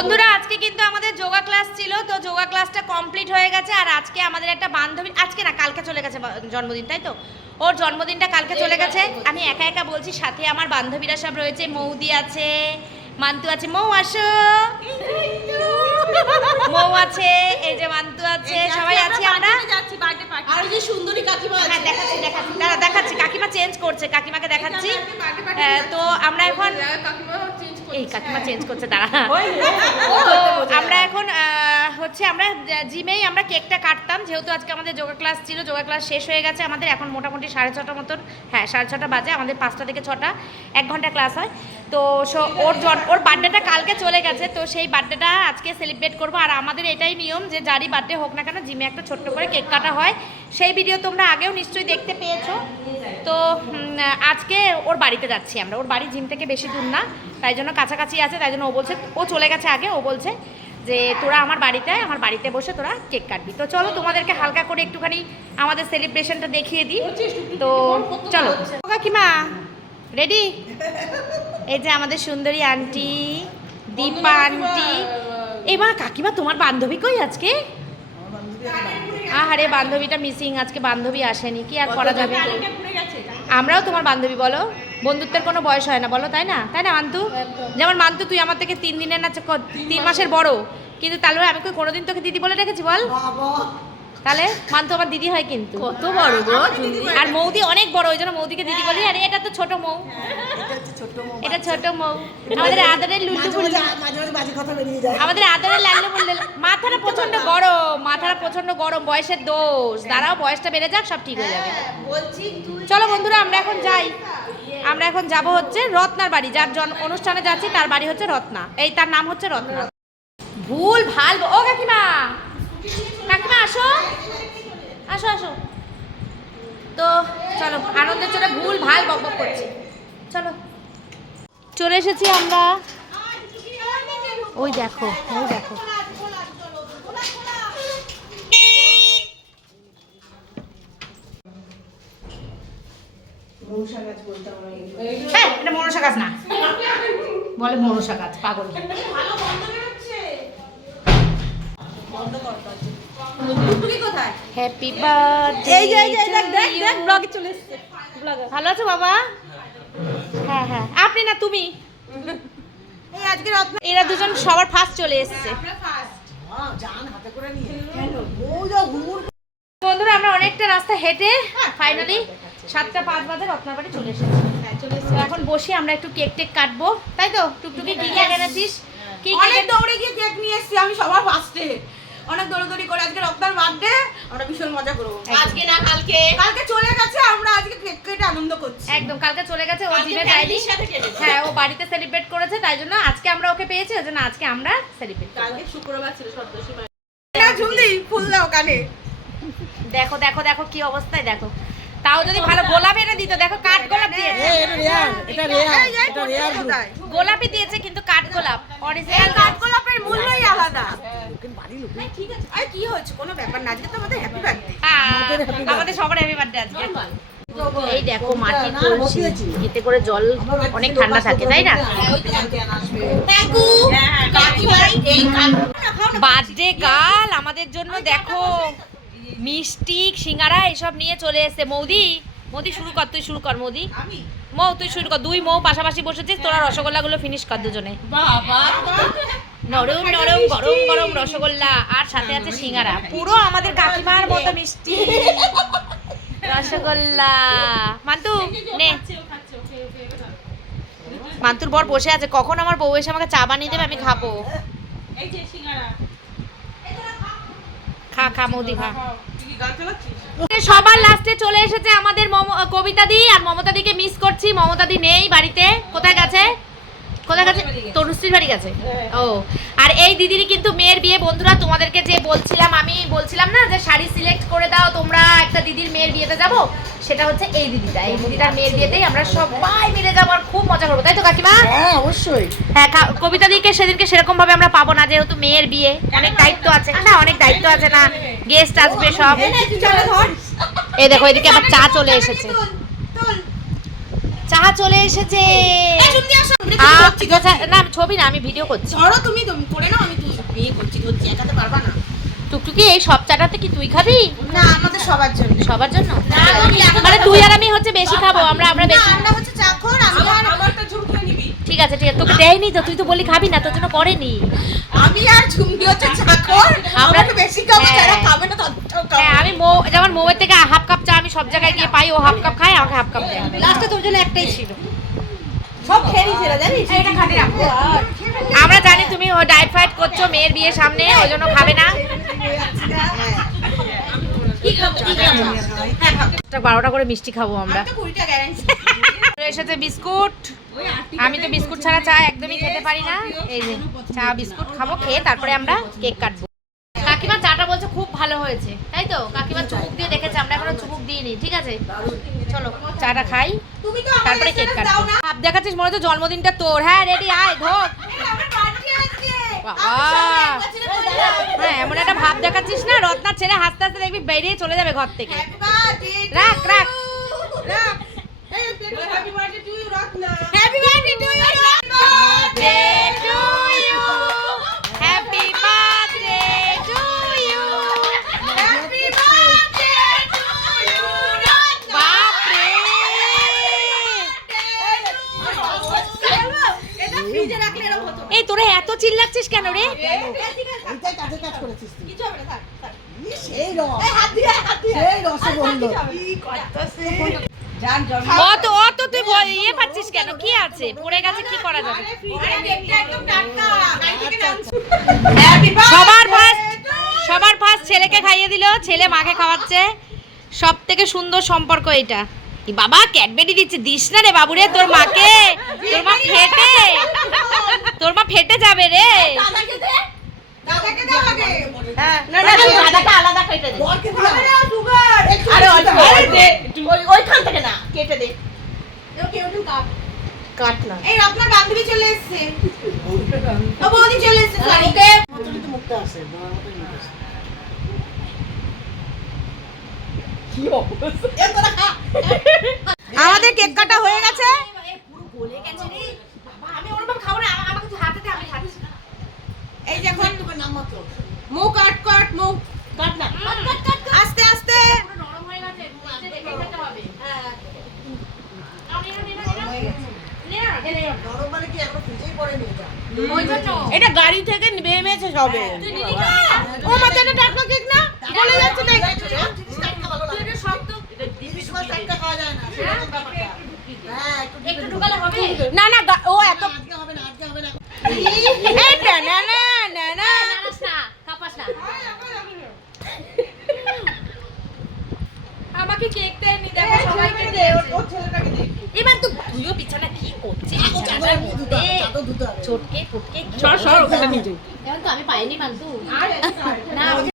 বন্ধুরা আজকে কিন্তু আমাদের যোগা ক্লাস ছিল তো যোগা ক্লাসটা কমপ্লিট হয়ে গেছে আর আজকে আমাদের একটা বান্ধবী আজকে না কালকে চলে গেছে জন্মদিন তাই তো? ওর জন্মদিনটা কালকে চলে গেছে। আমি একা একা বলছি সাথে আমার বান্ধবীরা সব রয়েছে মৌদি আছে মান্তু আছে মৌ আসো। মৌ আছে এই যে মান্তু আছে সবাই আছি আমরা যাচ্ছি বার্থডে পার্টি। আর যে সুন্দরী কাকিমা আছে। হ্যাঁ দেখাচ্ছি দেখাচ্ছি। দাঁড়া, দেখাচ্ছি কাকিমা চেঞ্জ করছে কাকিমাকে দেখাচ্ছি। হ্যাঁ, তো আমরা এখন এই কাকিমা চেঞ্জ করছে দাঁড়া তো আমরা এখন হচ্ছে আমরা জিমেই আমরা কেকটা কাটতাম যেহেতু আজকে আমাদের যোগা ক্লাস ছিল যোগা ক্লাস শেষ হয়ে গেছে আমাদের এখন মোটামুটি সাড়ে ছটা মতন হ্যাঁ সাড়ে ছটা বাজে আমাদের পাঁচটা থেকে ছটা এক ঘণ্টা ক্লাস হয় তো সো- ওর ওর বার্থডেটা কালকে চলে গেছে তো সেই বার্থডেটা আজকে সেলিব্রেট করব আর আমাদের এটাই নিয়ম যে যারই বার্থডে হোক না কেন জিমে একটা ছোট্ট করে কেক কাটা হয় সেই ভিডিও তোমরা আগেও নিশ্চয়ই দেখতে পেয়েছ তো আজকে ওর বাড়িতে যাচ্ছি আমরা। ওর বাড়ি জিম থেকে বেশি দূর না তাই জন্য কাছাকাছি আছে তাই জন্য ও বলছে ও চলে গেছে আগে ও বলছে যে তোরা আমার বাড়িতে আমার বাড়িতে বসে তোরা কেক কাটবি। তো চলো তোমাদেরকে হালকা করে একটুখানি আমাদের সেলিব্রেশনটা দেখিয়ে দিই। তো চলো। কাকিমা রেডি এই যে আমাদের সুন্দরী আন্টি দীপা আন্টি। এবার কাকিমা তোমার বান্ধবী কই আজকে? আহারে বান্ধবীটা মিসিং আজকে বান্ধবী আসেনি কি আর করা যাবে আমরাও তোমার বান্ধবী বলো। বন্ধুত্বের কোনো বয়স হয় না বলো তাই না? তাই না মান্তু? যেমন মান্তু তুই আমার থেকে তিন দিনের না তিন মাসের। বড়। কিন্তু তাহলে আমি কই কোনোদিন তোকে দিদি বলে রেখেছি বল? তাহলে মান্তু আমার দিদি হয় কিন্তু। কত বড় গো আর মৌদি অনেক বড় ওই জন্য মৌদিকে দিদি বলি আর এটা তো ছোট মৌ। এটা ছোট মৌ। আমাদের আদরের যায়। আমাদের আদরের লাল্লু বললে মাথাটা প্রচণ্ড গরম মাথাটা প্রচণ্ড গরম বয়সের দোষ। দাঁড়াও বয়সটা বেড়ে যাক সব ঠিক হয়ে যাবে। চলো বন্ধুরা আমরা এখন যাই। আমরা এখন যাব হচ্ছে রত্নার বাড়ি। যার জন অনুষ্ঠানে যাচ্ছি তার বাড়ি হচ্ছে রত্না। এই তার নাম হচ্ছে রত্না। ভুল ভালো ও কাকিমা! কাকিমা আসো। আসো আসো। তো চলো আনন্দের জন্য ভুল ভালো বক বক করছি। চলো। চলে এসেছি আমরা। ওই দেখো ওই দেখো। হ্যাঁ এটা মনসা গাছ না। বলে মনসা গাছ পাগল। হ্যাপি বার্থডে এই যে এই যে দেখ দেখ দেখ ব্লগে চলে এসেছে। ভালো আছো বাবা? হ্যাঁ হ্যাঁ। আপনি না তুমি? এই আজকে রত্ন এরা দুজন সবার ফার্স্ট চলে এসেছে। জান হাতে করে নিয়ে। কেন? বউ যা হুড় বন্ধুরা আমরা অনেকটা রাস্তা হেঁটে ফাইনালি সাতটা পাঁচ বাজে রত্নার বাড়ি চলে এসেছি। এখন বসে আমরা একটু কেক টেক কাটবো। তাই তো? টুকটুকি কি কেক এনেছিস? কি অনেক কেক দৌড়ে গিয়ে কেক নিয়ে এসেছি আমি সবার ফার্স্টে অনেক দৌড়াদৌড়ি করে আজকে রক্তার বার্থডে আমরা ভীষণ মজা করব। আজকে না কালকে কালকে চলে গেছে আমরা আজকে কেক কেটে আনন্দ করছি একদম কালকে চলে গেছে ও জিমে যায়নি। হ্যাঁ ও বাড়িতে সেলিব্রেট করেছে তাই জন্য আজকে আমরা ওকে পেয়েছি ওই জন্য আজকে আমরা সেলিব্রেট কালকে শুক্রবার ছিল সপ্তশী না ঝুমলি ফুল দাও কানে। দেখো দেখো দেখো কি অবস্থায় দেখো। তাও যদি ভালো গোলাপ এনে দিত দেখো কাঠ গোলাপ দিয়েছে। এটা রেয়ার এটা রেয়ার এটা রেয়ার গোলাপই দিয়েছে কিন্তু কাঠ গোলাপ। অরিজিনাল কাঠগোলাপের মূল্যই আলাদা। বাড়ি লোক ঠিক আছে। আরে কি হয়েছে? কোনো ব্যাপার না আজকে তো আমাদের হ্যাপি বার্থডে। আমাদের সবার হ্যাপি বার্থডে আজকে। এই দেখো মাটি কলসি এতে করে জল অনেক ঠান্ডা থাকে তাই না? বার্থডে গাল আমাদের জন্য দেখো। মিষ্টি সিঙ্গারা এসব নিয়ে চলে এসেছে। মৌদি মৌদি শুরু কর তুই শুরু কর মৌদি। মৌ তুই শুরু কর। দুই মৌ পাশাপাশি বসেছিস তোরা রসগোল্লাগুলো ফিনিশ কর দুজনে। নরম নরম গরম গরম রসগোল্লা। আর সাথে আছে সিঙ্গারা। পুরো আমাদের কাকিমার মতো মিষ্টি। রসগোল্লা। মান্তু নে। মান্তুর বর বসে আছে। কখন আমার বউ এসে আমাকে চা বানিয়ে দেবে আমি খাব। খা খা মৌদি খা। সবার লাস্টে চলে এসেছে আমাদের কবিতা দি আর মমতা দিকে মিস করছি। মমতা দি নেই বাড়িতে। কোথায় গেছে? কোথায় গেছে? তনুশ্রীর বাড়ি গেছে। ও। আর এই দিদিরই কিন্তু মেয়ের বিয়ে বন্ধুরা তোমাদেরকে যে বলছিলাম আমি বলছিলাম না যে শাড়ি সিলেক্ট করে দাও তোমরা একটা দিদির মেয়ের বিয়েতে যাব? সেটা হচ্ছে এই দিদিটা। এই দিদিটার মেয়ের বিয়েতেই আমরা সবাই মিলে যাব আর খুব মজা করব তাই তো কাকিমা? হ্যাঁ অবশ্যই। হ্যাঁ কবিতা দিকে সেদিনকে সেরকম ভাবে আমরা পাবো না যেহেতু মেয়ের বিয়ে। অনেক দায়িত্ব আছে। না অনেক দায়িত্ব আছে না। গেস্ট আসবে সব। এই দেখো এদিকে আবার চা চলে এসেছে। চা চলে এসেছে। না আমি ছবি না আমি ভিডিও করছি। ধরো তুমি তুমি করে নাও আমি তুই বিয়ে করছি ধরছি একাতে পারবা না। টুকটুকি এই সব চাটাতে কি তুই খাবি? না আমাদের সবার জন্য। সবার জন্য? মানে তুই আর আমি হচ্ছে বেশি খাব আমরা আমরা বেশি আমরা হচ্ছে চাকর আমি আর ঠিক আছে ঠিক আছে। তোকে দেয়নি তো তুই তো বলি খাবি না তোর জন্য করেনি। আমি আর ঝুমকি হচ্ছে চাকর আমরা- আমরা একটু বেশি খাব হ্যাঁ। যারা খাবে না হ্যাঁ আমি মো যেমন মৌয়ের থেকে হাফ কাপ চা আমি সব জায়গায় গিয়ে পাই ও হাফ কাপ খায় আমাকে হাফ কাপ দেয়। লাস্টে তোর জন্য একটাই ছিল। সব খেয়ে নিয়েছে জানিস? এটা খাটি রাখো। আমরা জানি তুমি ও ডায়েট ফাইট করছ মেয়ের বিয়ে সামনে ওই জন্য খাবে না। হ্যাঁ বারোটা করে মিষ্টি খাব আমরা। তো এর সাথে বিস্কুট। আমি তো বিস্কুট ছাড়া চা একদমই খেতে পারি না। এই যে চা বিস্কুট খাব খেয়ে তারপরে আমরা কেক কাটবো। কাকিমা চাটা বলছে খুব ভালো হয়েছে তাই তো? কাকিমা চুমুক দিয়ে দেখেছে আমরা এখনও চুমুক দিইনি ঠিক আছে? চলো চাটা খাই তারপরে কেক কাটবো। ভাব দেখাচ্ছিস মনে হচ্ছে জন্মদিনটা তোর। হ্যাঁ রেডি আয় বাবা। হ্যাঁ এমন একটা ভাব দেখাচ্ছিস না রত্নার ছেলে হাসতে হাসতে দেখবি বেরিয়ে চলে যাবে ঘর থেকে। রাখ, রাখ। Happy birthday to you Ratna happy birthday birthday to you. Happy birthday to you. Happy birthday to you বাপরে এটা ফ্রিজে রাখলে এরকম হতো এই তোরা এত চিল্লাচ্ছিস কেন রে এইটাই কাজে কাজ করেছিস তুই কিছু হবে না থাক থাক ইস, রস এই হাত দিয়ে সেই অত অত তুই ইয়ে পাচ্ছিস কেন? কি আছে? পড়ে গেছে কি করা যাবে? সবার ফার্স্ট সবার ফার্স্ট ছেলেকে খাইয়ে দিল ছেলে মাকে খাওয়াচ্ছে। সব থেকে সুন্দর সম্পর্ক এটা বাবা ক্যাডবেরি দিচ্ছে দিস না রে বাবুরে তোর মাকে। তোর মা ফেটে। তোর মা ফেটে যাবে রে দাদাকে দে দাদাকে দে আমাকে হ্যাঁ না না তুই দাদাটা আলাদা কেটে দে বরকে দিলাম আরে সুগার একটু আরে দিতে অল্প হবে। আরে দে ওই ওইখান থেকে না কেটে দে। কেউ কেউ কাট। কাট না। এই আপনার বান্ধবী চলে এসেছে। ও বৌদি চলে এসেছে সরি ওকে। তো মুখটা আসে তোমার মতনই মুখ আসে। কি অবস্থা? আমাদের কেক কাটা হয়ে গেছে। পুরো গলে গেছে রে। বাবা আমি ওরকম খাব না আমাকে তুই হাতে দে আমি খাচ্ছি এই নাম মুখ কাট কাট মুখ। কাট না পুরো নরম হয়ে গেছে বুঝতে দেখে খেতে হবে হ্যাঁ আমি না নে না নে না নে না নে না নরম মানে কি এখনও ফ্রিজেই পড়েনি এটা? জন্য। এটা গাড়ি থেকে নেমেছে সবে। তুই নিলি ও মাথা এটা টাটকা কেক না? বলে যাচ্ছে না জিনিস টাটকা ভালো তুই লাগে এটা শক্ত ইলিশ মাছ টাটকা খাওয়া যায় না সেরকম ব্যাপারটা। হ্যাঁ একটু একটু ঢুকালে হবে? না না ও এত আজকে না না। না না না না। না নাড়াস না কাপাস না। আমাকে কেকটা এনে দেখো সবাইকে দে ওর ছেলেটাকে দে এবার তো তুইও বিছানা কি করছিস চাদর বিছানার ধুতে মধ্যে হবে চাদর ধুতে হবে চটকে ফটকে এখন তো আমি পাইনি মান্তু না